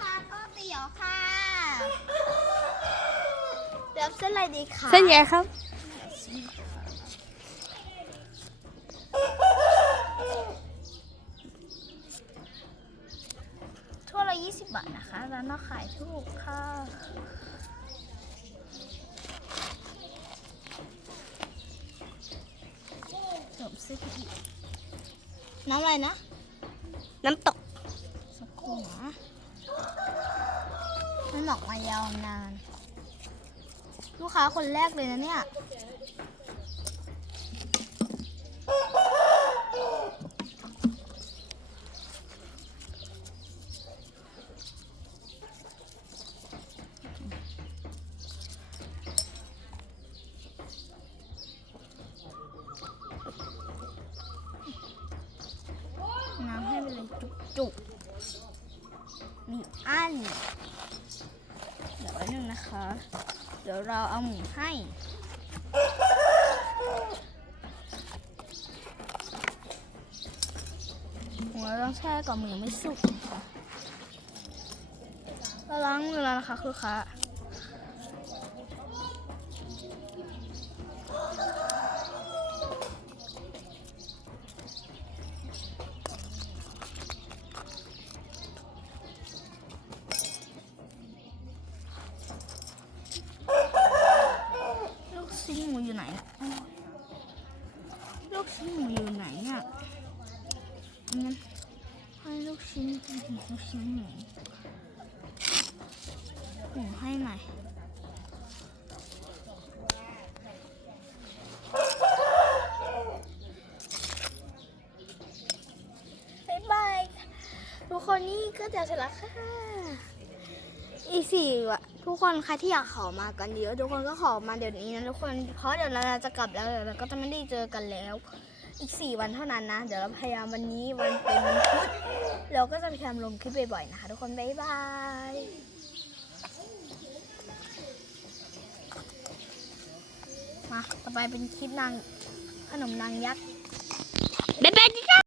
คะก๋วยเตี๋ยวค่ะเดี๋ยวเส้นอะไรดีคะเส้นใหญ่ครับถ้วยละ20บาทนะคะ ร้านเราขายถูกค่ะเติมซื้ออีกน้ำอะไรนะ น้ำตกสักครู่นะ มันหมอกมายาวนาน ลูกค้าคนแรกเลยนะเนี่ย น้ำให้ไปเลยจุกๆมีอันเดี๋ยวแป๊บ นึงนะคะ เดี๋ยวเราเอาหมูให้ หมูเราต้องแช่ก่อนหมูไม่สุกนะคะเราล้างมือแล้วนะคะคือคะ่ะกชิ้น หมูอยู่ไหน ลูกชิ้นหมูอยู่ไหนอะงั้นให้ลูกชิ้นลูกชิ้นหมูหมูให้หน่อยบายบายทุกคนนี่ก็จะเสร็จแล้วค่ะ อีสี่วะทุกคนใครที่อยากขอมากันเยอะทุกคนก็ขอมาเดี๋ยวนี้นะทุกคนเพราะเดี๋ยวเราจะกลับแล้วเดี๋ยวเราก็จะไม่ได้เจอกันแล้ว อีกสี่วันเท่านั้นนะ เดี๋ยวเราพยายามวันนี้วันเป็นวันพุธเราก็จะพยายามลงคลิปบ่อยๆนะคะ ทุกคนบ๊ายบายมาต่อไปเป็นคลิปนางขนมนางยักษ์บ๊ายบาย